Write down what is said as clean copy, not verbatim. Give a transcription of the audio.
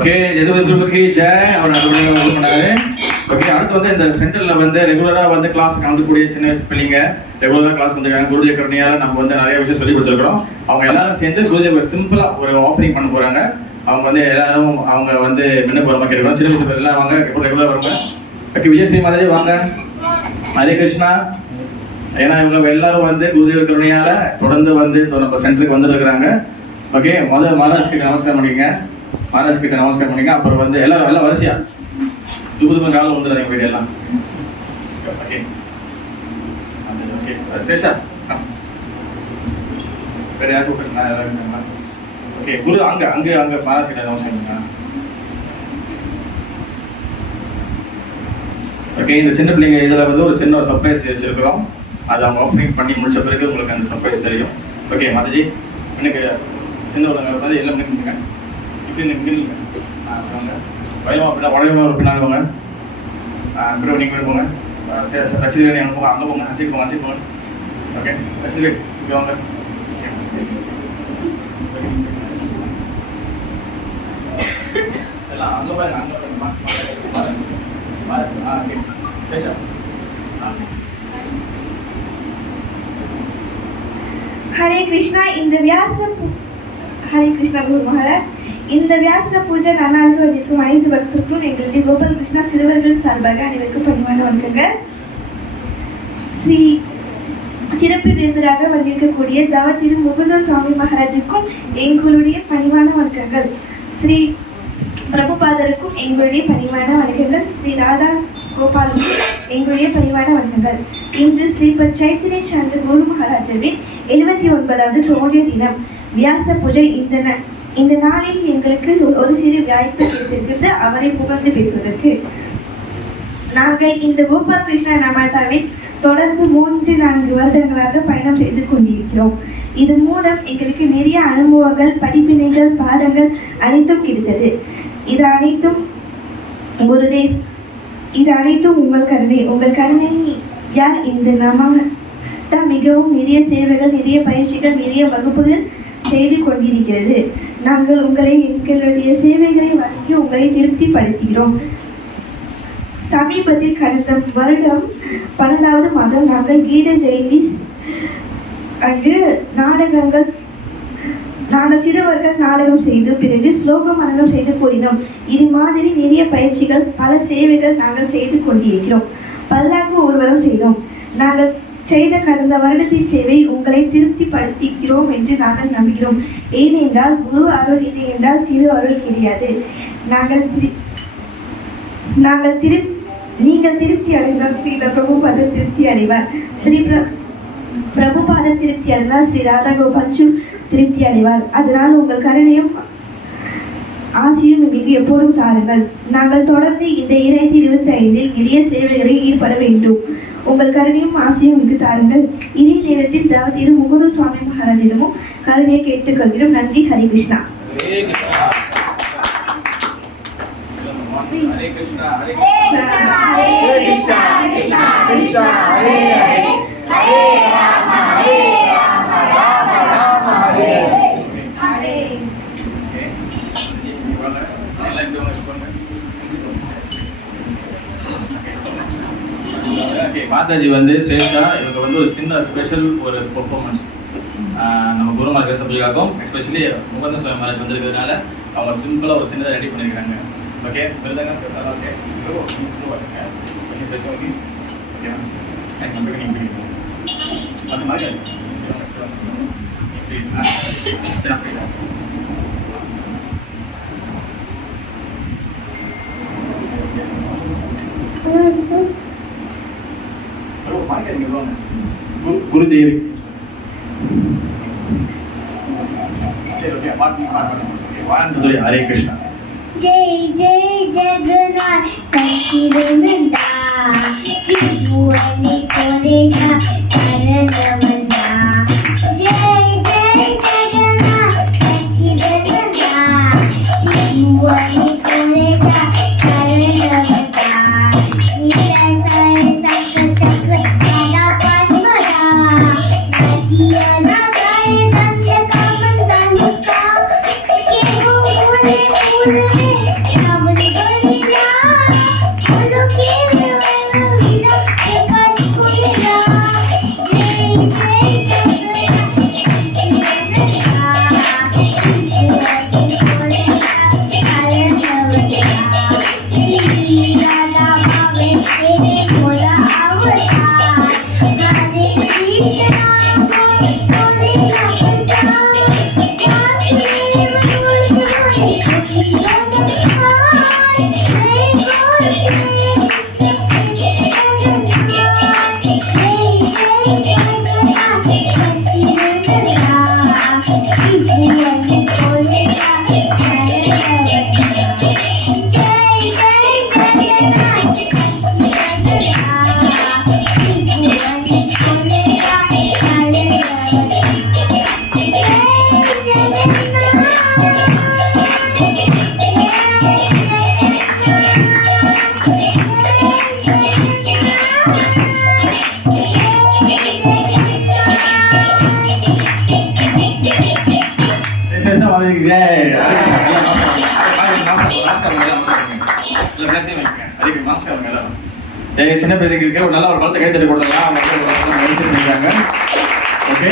Okay, எதுவும் குருவுக்கு ஜெய். அவர் நல்லபடியாக இது பண்ணாரு. ஓகே, அடுத்து வந்து இந்த சென்டரில் வந்து ரெகுலராக வந்து கிளாஸ் கலந்துக்கூடிய சின்ன வயசு பிள்ளைங்க ரெகுலராக கிளாஸ் வந்துருக்காங்க. குருதேவ் கருணையால் நம்ம வந்து நிறைய விஷயம் சொல்லி கொடுத்துருக்குறோம். அவங்க எல்லாரும் சேர்ந்து குருதேவ் சிம்பிளாக ஒரு ஆஃபரிங் பண்ண போகிறாங்க. அவங்க வந்து எல்லாரும் அவங்க வந்து முன்ன போகிற மாதிரி கேட்குறோம். சின்ன வயசு எல்லாம் வாங்க, எப்போ ரெகுலராக வருங்க. ஓகே, விஜயஸ்ரீ மாதாஜி வாங்க. ஹரே கிருஷ்ணா. ஏன்னா இவங்க எல்லாரும் வந்து குருதேவ கருணையால் தொடர்ந்து வந்து நம்ம சென்டருக்கு வந்துருக்குறாங்க. ஓகே, மகாராஜ் கிட்ட நமஸ்காரம் பண்ணிக்கங்க. மகாராஜ் கிட்ட நமஸ்காரம் பண்ணிங்க. அப்புறம் வந்து எல்லாரும் எல்லாம் வரிசையா துபுதும காலம் வந்துடுறாங்க வீடு எல்லாம். ஓகே ஓகே சேஷா வேற யாரும் கூப்பிட்டுருங்களா? எல்லாரும் இருக்காங்களா? ஓகே, குரு அங்கே அங்கே அங்கே மகாராஜ் கிட்ட நமஸ்காரம் பண்ணுங்க. ஓகே, இந்த சின்ன பிள்ளைங்க இதில் வந்து ஒரு சின்ன ஒரு சர்ப்ரைஸ் வச்சுருக்கிறோம். அதை அவங்க ஆஃபரிங் பண்ணி முடிச்ச பிறகு உங்களுக்கு அந்த சர்ப்ரைஸ் தெரியும். ஓகே மாதாஜி, எனக்கு சின்ன உலக மாதிரி எல்லாம் பண்ணிக்கோங்க. இப்படி நிற்கிறீங்க வாங்க, வயமா அப்படின்னா வளையமா ஒரு பின்னால் போங்க. அப்புறம் நீங்கள் போங்க. லட்சுமி அங்கே போங்க, அங்கே போங்க, அசைக்கு போங்க, அசைக்கு போங்க. ஓகே லட்சுமி இங்கே வாங்க. எல்லாம் அங்கே பாருங்க, அங்கே பாருங்க. பேசா ஹரே கிருஷ்ணா. ஹரே கிருஷ்ணா குரு மகாராஜ். இந்த வியாச பூஜை நன்னாளுக்கு வந்திருக்கும் அனைத்து பக்தருக்கும் எங்களுடைய கோபால் கிருஷ்ணா சிறுவர்கள் சார்பாக அனைவருக்கும் பணிவான வணக்கங்கள். சிறப்பு விருந்தராக வந்திருக்கக்கூடிய தவ திரு முகுந்த சுவாமி மகாராஜுக்கும் எங்களுடைய பணிவான வணக்கங்கள். ஸ்ரீ பிரபுபாதருக்கும் எங்களுடைய பணிவான வணக்கங்கள். ஸ்ரீ ராதா கோபாலுக்கும் எங்களுடைய பணிவான வணக்கங்கள். இன்று ஸ்ரீபத் சைத்தன்ய சந்திர குரு மகாராஜாவின் 79வது தோன்றிய தினம் வியாச பூஜை. இந்த நாளில் எங்களுக்கு ஒரு சிறு வாய்ப்பு கிடைத்திருக்கிறது அவரை புகழ்ந்து பேசுவதற்கு. நாங்கள் இந்த கோபால் கிருஷ்ணா நமாட்டாவில் தொடர்ந்து 3-4 வருடங்களாக பயணம் செய்து கொண்டிருக்கிறோம். இது மூலம் எங்களுக்கு நிறைய அனுபவங்கள், படிப்பினைகள், பாடங்கள் அனைத்தும் கிடைத்தது. இது அனைத்தும் குருதேவ், இது அனைத்தும் உங்கள் கருணை. உங்கள் கருணை யார் இந்த நமாட்டா மிகவும் நிறைய சேவைகள், நிறைய பயிற்சிகள், நிறைய வகுப்புகள் செய்து கொண்டிருக்கிறது. நாங்கள் உங்களை எங்களுடைய சேவைகளை வழங்கி உங்களை திருப்திப்படுத்துகிறோம். சமீபத்தில் கடந்த வருடம் 12வது மாதம் நாங்கள் கீத ஜெயந்தி அன்று நாங்கள் சிறுவர்கள் நாடகம் செய்து பிறகு ஸ்லோக மரணம் செய்து கூறினோம். இது மாதிரி நிறைய பயிற்சிகள், பல சேவைகள் நாங்கள் செய்து கொண்டிருக்கிறோம். பல்லாக்கு ஊர்வலம் செய்தோம். நாங்கள் செய்த கடந்த வருடத்தின் சேவை உங்களை திருப்திப்படுத்துகிறோம் என்று நாங்கள் நம்புகிறோம். ஏனென்றால் குரு அருள் இல்லை என்றால் திரு அருள் கிடையாது. நீங்கள் திருப்தி அடைந்தால் ஸ்ரீ பிரபுபாதர் திருப்தி அடைவார். ஸ்ரீ பிரபுபாதர் திருப்தி அடைந்தால் ஸ்ரீ ராதா கோபால் திருப்தி அடைவார். அதனால் உங்கள் கருணையும் ஆசியும் எங்களுக்கு எப்போதும் தாருங்கள். நாங்கள் தொடர்ந்து இந்த 2025 நிறைய சேவைகளில் ஈடுபட வேண்டும். உங்கள் கருணையும் ஆசையும் மிகு தாருங்கள். இதே நேரத்தில் திரு முகுந்த சுவாமி மகாராஜிடமும் கருணையை கேட்டுக்கொள்கிறோம். நன்றி. ஹரி கிருஷ்ணா. மாதாஜி வந்து ஸ்ரேஷா இவங்க வந்து ஒரு சின்ன ஸ்பெஷல் ஒரு பெர்ஃபார்மன்ஸ் நம்ம குருமால் பேசப்படியாகும். எஸ்பெஷலி முகுந்த சுவாமி மகாராஜ் வந்திருக்கிறதுனால அவங்க சிம்பிளாக ஒரு சின்னதாக ரெடி பண்ணியிருக்காங்க. ஓகே விருதாங்க ஓகே அந்த மாதிரி குருதேவி சரி ஓகே பாட்டு ஹரே கிருஷ்ணா. जय जय जगन्नाथ सच्चिदानंदा त्रिभुवने कोरेगा शरणवंदा. जय जय जगन्नाथ सच्चिदानंदा त्रिभुवने कोरेगा शरणवंदा. निरासाय संकटचक्र गदा पद्मदा नदिया नागाय दंडका मंदनुका के भूले भूले சுவாமிக்கு ஜெய். சின்ன பேருக்கு ஒரு நல்ல ஒரு குழந்தை கை தட்டி கொடுத்துடலாம். அவங்க ஓகே.